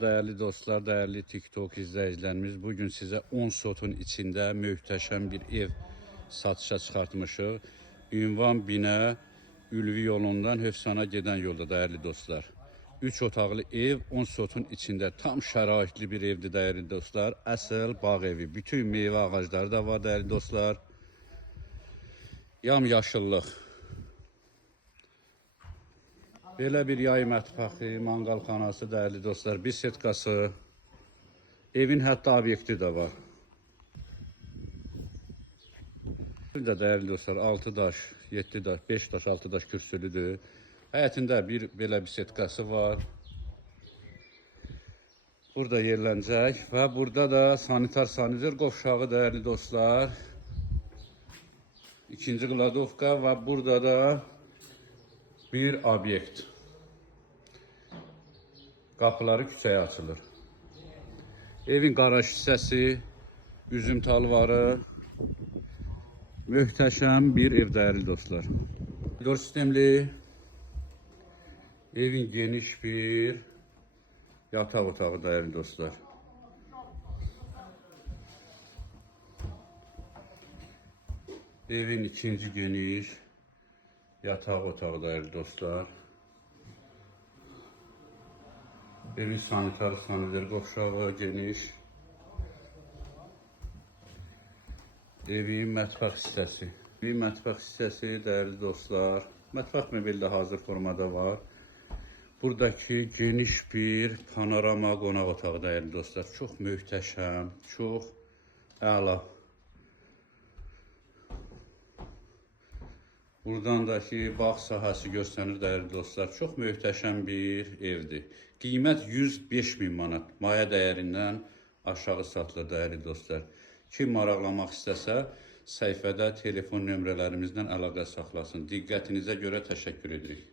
Değerli dostlar, değerli TikTok izleyicilerimiz, bugün size 10 sotun içinde möhtəşəm bir ev satışa çıxartmışıq. Ünvan Binə Ülvi yolundan Hövsana gedən yolda değerli dostlar. 3 otaqlı ev 10 sotun içinde tam şəraitli bir evdir değerli dostlar. Əsl bağ evi. Bütün meyve ağacları da var değerli dostlar. Yam yaşıllıq. Belə bir yay mətbəxi, manqalxanası değerli dostlar, bir setkası, evin hətta obyekti de var. Bir de değerli dostlar 6 daş, 7 daş, 5 daş, 6 daş kürsülüdür. Həyətində bir belə bir setkası var. Burada yerlənəcək və burada da sanitar qovşağı değerli dostlar. İkinci kladovka və burada da bir obyekt. Qapıları küçəyə açılır. Evin qaraj hissəsi, üzüm talvarı, möhtəşəm bir ev değerli dostlar. Koridor sistemli, evin geniş bir yataq otağı değerli dostlar. Evin ikinci geniş yataq otağı değerli dostlar. Evin sanitar qovşağı geniş. Evin mətbəx hissəsi. Evin mətbəx hissəsi değerli dostlar. Mətbəx mebeli de hazır formada var. Buradaki geniş bir panorama qonaq otağı değerli dostlar. Çox möhtəşəm, çox əla. Buradan da ki bağ sahəsi göstərir değerli dostlar. Çox möhtəşəm bir evdir. Qiymət 105.000 manat. Maya dəyərindən aşağı satılır değerli dostlar. Kim maraqlamaq istəsə səhifədə telefon nömrələrimizdən əlaqə saxlasın. Diqqətinizə görə təşəkkür edirik.